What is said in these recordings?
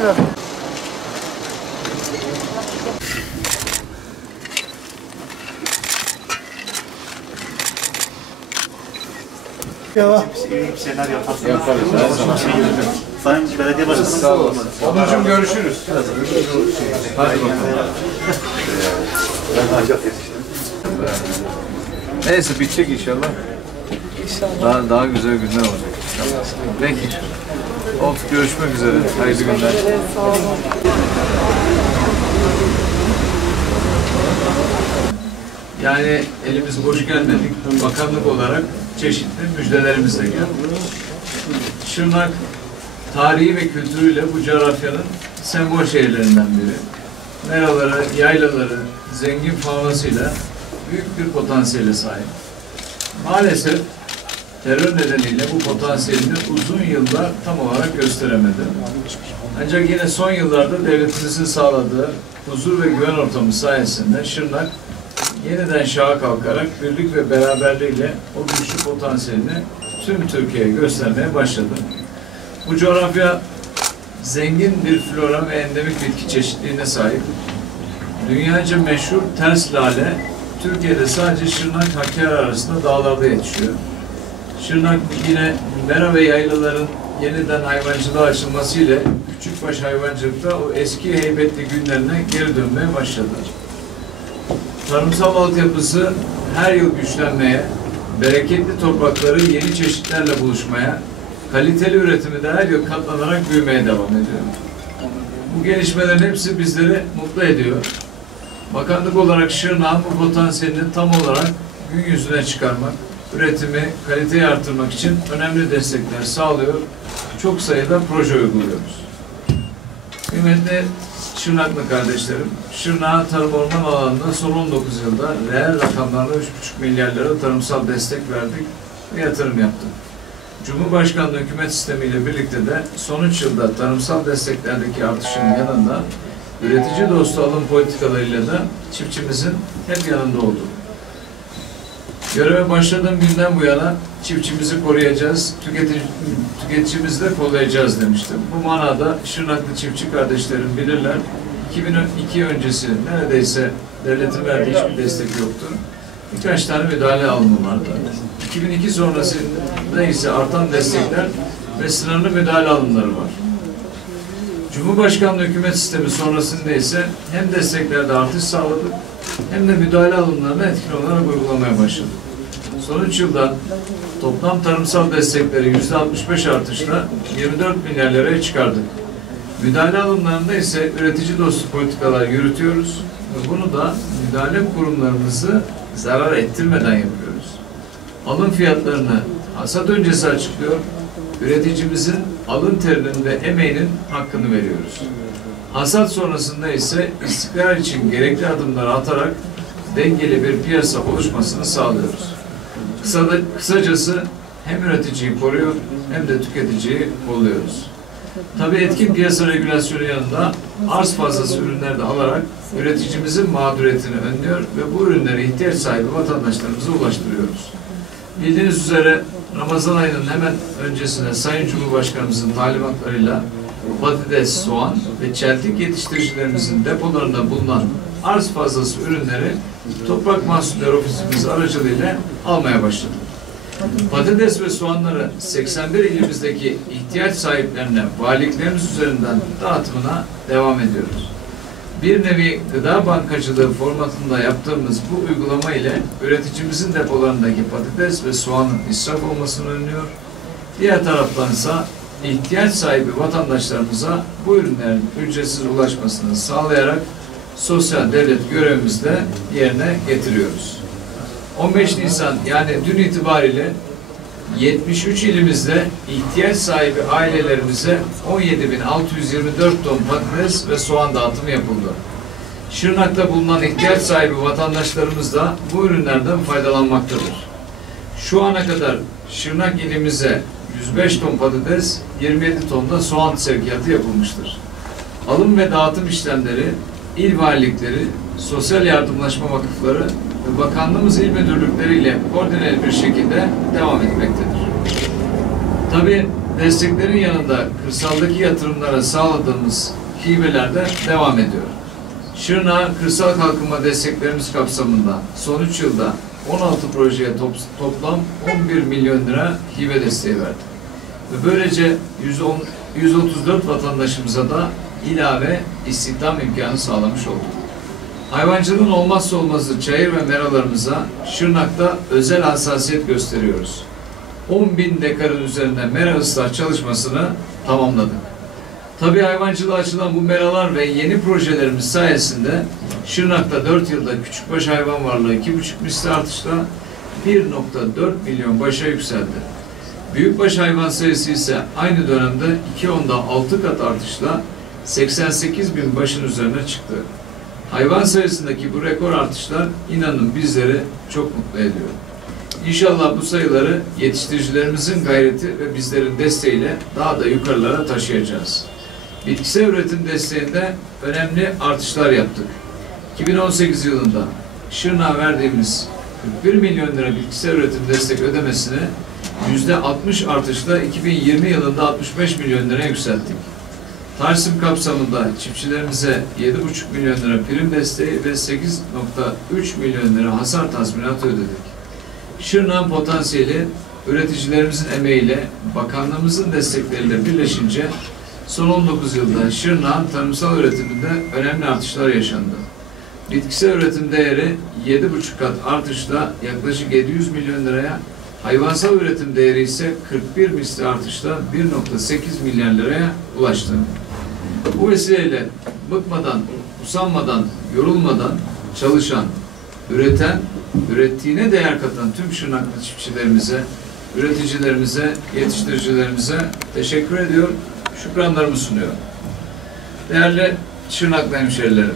Teşekkürler. İyi bir şeyler yaparız. Sayın Belediye Başkanımız. Sağ olun. Onurcuğum görüşürüz. Hadi bakalım. Neyse bitecek inşallah. Daha güzel günler olacak inşallah. Peki. Oldu, görüşmek üzere. Hayırlı günler. Sağ olun. Yani elimiz boş gelmedik. Bakanlık olarak çeşitli müjdelerimizle geldik. Şırnak tarihi ve kültürüyle bu coğrafyanın sembol şehirlerinden biri. Meraları, yaylaları, zengin faunasıyla büyük bir potansiyele sahip. Maalesef terör nedeniyle bu potansiyelini uzun yıllar tam olarak gösteremedi. Ancak yine son yıllarda devletimizin sağladığı huzur ve güven ortamı sayesinde Şırnak yeniden şaha kalkarak birlik ve beraberliğiyle o güçlü potansiyelini tüm Türkiye'ye göstermeye başladı. Bu coğrafya zengin bir flora ve endemik bitki çeşitliliğine sahip. Dünyaca meşhur ters lale, Türkiye'de sadece Şırnak Hakkari arasında dağlarda yetişiyor. Şırnak yine mera ve yaylaların yeniden hayvancılığa açılmasıyla küçükbaş hayvancılıkta o eski heybetli günlerine geri dönmeye başladı. Tarımsal altyapısı her yıl güçlenmeye, bereketli toprakları yeni çeşitlerle buluşmaya, kaliteli üretimi de her yıl katlanarak büyümeye devam ediyor. Bu gelişmelerin hepsi bizleri mutlu ediyor. Bakanlık olarak Şırnak'ın bu potansiyelini tam olarak gün yüzüne çıkarmak, üretimi, kaliteyi artırmak için önemli destekler sağlıyor. Çok sayıda proje uyguluyoruz. Kıymetli Şırnaklı kardeşlerim, Şırnak'a tarım orman alanında son 19 yılda reel rakamlarla 3,5 milyar lira tarımsal destek verdik ve yatırım yaptık. Cumhurbaşkanlığı hükümet sistemiyle birlikte de son 3 yılda tarımsal desteklerdeki artışın yanında üretici dostu alım politikalarıyla da çiftçimizin hep yanında oldu. Göreve başladığım günden bu yana çiftçimizi koruyacağız, tüketicimizi de kollayacağız demiştim. Bu manada Şırnaklı çiftçi kardeşlerim bilirler, 2002 öncesi neredeyse devletin verdiği hiçbir destek yoktu. Birkaç tane müdahale alımı vardı. 2002 sonrasında ise artan destekler ve sınırlı müdahale alımları var. Cumhurbaşkanlığı hükümet sistemi sonrasında ise hem desteklerde artış sağladık hem de müdahale alımlarını etkili olarak uygulamaya başladık. Son 3 yılda toplam tarımsal destekleri %65 artışla 24 milyar liraya çıkardık. Müdahale alımlarında ise üretici dostu politikalar yürütüyoruz ve bunu da müdahale kurumlarımızı zarar ettirmeden yapıyoruz. Alım fiyatlarını hasat öncesi açıklıyor, üreticimizin alın terinin ve emeğinin hakkını veriyoruz. Hasat sonrasında ise istikrar için gerekli adımları atarak dengeli bir piyasa oluşmasını sağlıyoruz. Kısacası hem üreticiyi koruyor hem de tüketiciyi kolluyoruz. Tabii etkin piyasa regülasyonu yanında arz fazlası ürünler de alarak üreticimizin mağduriyetini önlüyor ve bu ürünleri ihtiyaç sahibi vatandaşlarımıza ulaştırıyoruz. Bildiğiniz üzere Ramazan ayının hemen öncesine Sayın Cumhurbaşkanımızın talimatlarıyla patates, soğan ve çeltik yetiştiricilerimizin depolarında bulunan arz fazlası ürünleri Toprak Mahsulleri Ofisimiz aracılığıyla almaya başladık. Patates ve soğanları 81 ilimizdeki ihtiyaç sahiplerine valiliklerimiz üzerinden dağıtımına devam ediyoruz. Bir nevi gıda bankacılığı formatında yaptığımız bu uygulama ile üreticimizin depolarındaki patates ve soğanın israf olmasını önlüyor. Diğer taraftan ise ihtiyaç sahibi vatandaşlarımıza bu ürünlerin ücretsiz ulaşmasını sağlayarak sosyal devlet görevimizi de yerine getiriyoruz. 15 Nisan yani dün itibariyle 73 ilimizde ihtiyaç sahibi ailelerimize 17.624 ton patates ve soğan dağıtımı yapıldı. Şırnak'ta bulunan ihtiyaç sahibi vatandaşlarımız da bu ürünlerden faydalanmaktadır. Şu ana kadar Şırnak ilimize 105 ton patates, 27 ton da soğan sevkiyatı yapılmıştır. Alım ve dağıtım işlemleri il valilikleri, sosyal yardımlaşma vakıfları ve bakanlığımız il müdürlükleriyle koordineli bir şekilde devam etmektedir. Tabii desteklerin yanında kırsaldaki yatırımlara sağladığımız hibeler de devam ediyor. Şırnak'a kırsal kalkınma desteklerimiz kapsamında son 3 yılda 16 projeye toplam 11 milyon lira hibe desteği verdik. Ve böylece 134 vatandaşımıza da ilave istihdam imkanı sağlamış olduk. Hayvancılığın olmazsa olmazı çayır ve meralarımıza Şırnak'ta özel hassasiyet gösteriyoruz. 10.000 dekarın üzerinde mera ıslah çalışmasını tamamladık. Tabii hayvancılığa açılan bu meralar ve yeni projelerimiz sayesinde Şırnak'ta 4 yılda küçükbaş hayvan varlığı 2,5 misli artışla 1,4 milyon başa yükseldi. Büyükbaş hayvan sayısı ise aynı dönemde 2,6 kat artışla 88 bin başın üzerine çıktı. Hayvan sayısındaki bu rekor artışlar inanın bizleri çok mutlu ediyor. İnşallah bu sayıları yetiştiricilerimizin gayreti ve bizlerin desteğiyle daha da yukarılara taşıyacağız. Bitkisel üretim desteğinde önemli artışlar yaptık. 2018 yılında Şırnak'a verdiğimiz 41 milyon lira bitkisel üretim destek ödemesini %60 artışla 2020 yılında 65 milyon liraya yükselttik. Tarsim kapsamında çiftçilerimize 7,5 milyon lira prim desteği ve 8,3 milyon lira hasar tazminatı ödedik. Şırnak'ın potansiyeli üreticilerimizin emeğiyle, bakanlığımızın destekleriyle birleşince son 19 yılda Şırnak'ın tarımsal üretiminde önemli artışlar yaşandı. Bitkisel üretim değeri 7,5 kat artışla yaklaşık 700 milyon liraya, hayvansal üretim değeri ise 41 misli artışla 1,8 milyar liraya ulaştı. Bu vesileyle bıkmadan, usanmadan, yorulmadan çalışan, üreten, ürettiğine değer katan tüm Şırnaklı çiftçilerimize, üreticilerimize, yetiştiricilerimize teşekkür ediyor, şükranlarımı sunuyorum. Değerli Şırnaklı hemşerilerim,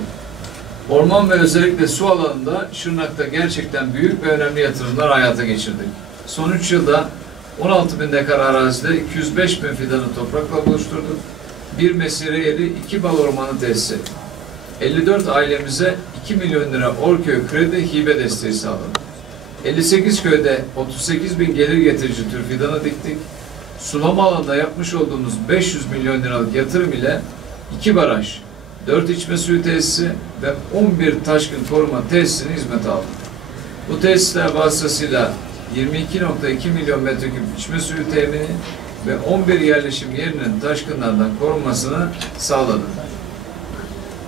orman ve özellikle su alanında Şırnak'ta gerçekten büyük ve önemli yatırımlar hayata geçirdik. Son 3 yılda 16 bin dekar arazide 205 bin fidanı toprakla buluşturduk. Bir mesire yeri, 2 bal ormanı tesis ettik. 54 ailemize 2 milyon lira Orköy kredi hibe desteği sağladık. 58 köyde 38 bin gelir getirici tür fidanı diktik. Sulama alanında yapmış olduğumuz 500 milyon liralık yatırım ile 2 baraj, 4 içme suyu tesisi ve 11 taşkın koruma tesisini hizmete aldık. Bu tesisler vasıtasıyla 22,2 milyon metreküp içme suyu temini ve 11 yerleşim yerinin taşkınlardan korunmasını sağladık.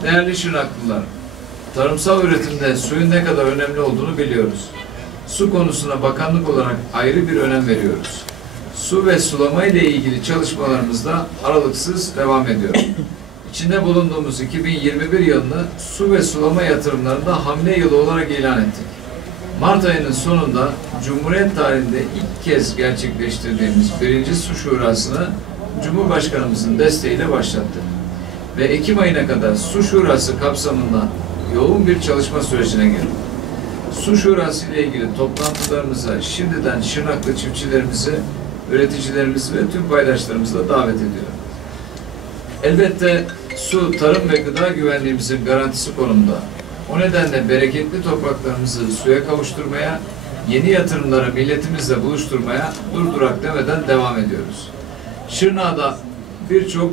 Değerli Şırnaklılar, tarımsal üretimde suyun ne kadar önemli olduğunu biliyoruz. Su konusuna bakanlık olarak ayrı bir önem veriyoruz. Su ve sulama ile ilgili çalışmalarımızda aralıksız devam ediyor. İçinde bulunduğumuz 2021 yılını su ve sulama yatırımlarında hamle yılı olarak ilan ettik. Mart ayının sonunda Cumhuriyet tarihinde ilk kez gerçekleştirdiğimiz 1. Su Şurası'nı Cumhurbaşkanımızın desteğiyle başlattık. Ve Ekim ayına kadar Su Şurası kapsamında yoğun bir çalışma sürecine girdik. Su Şurası ile ilgili toplantılarımıza şimdiden Şırnaklı çiftçilerimizi, üreticilerimizi ve tüm paydaşlarımızı da davet ediyorum. Elbette su, tarım ve gıda güvenliğimizin garantisi konumunda. O nedenle bereketli topraklarımızı suya kavuşturmaya, yeni yatırımlara milletimizle buluşturmaya durdurak demeden devam ediyoruz. Şırnak'ta birçok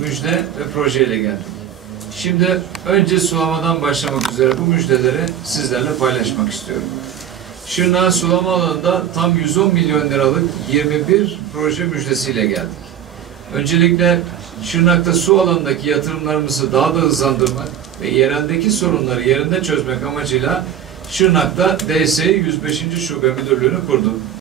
müjde ve projeyle geldik. Şimdi önce sulamadan başlamak üzere bu müjdeleri sizlerle paylaşmak istiyorum. Şırnak'ın sulama alanında tam 110 milyon liralık 21 proje müjdesiyle geldik. Öncelikle Şırnak'ta su alanındaki yatırımlarımızı daha da hızlandırmak ve yereldeki sorunları yerinde çözmek amacıyla Şırnak'ta DSİ 105. Şube Müdürlüğü'nü kurduk.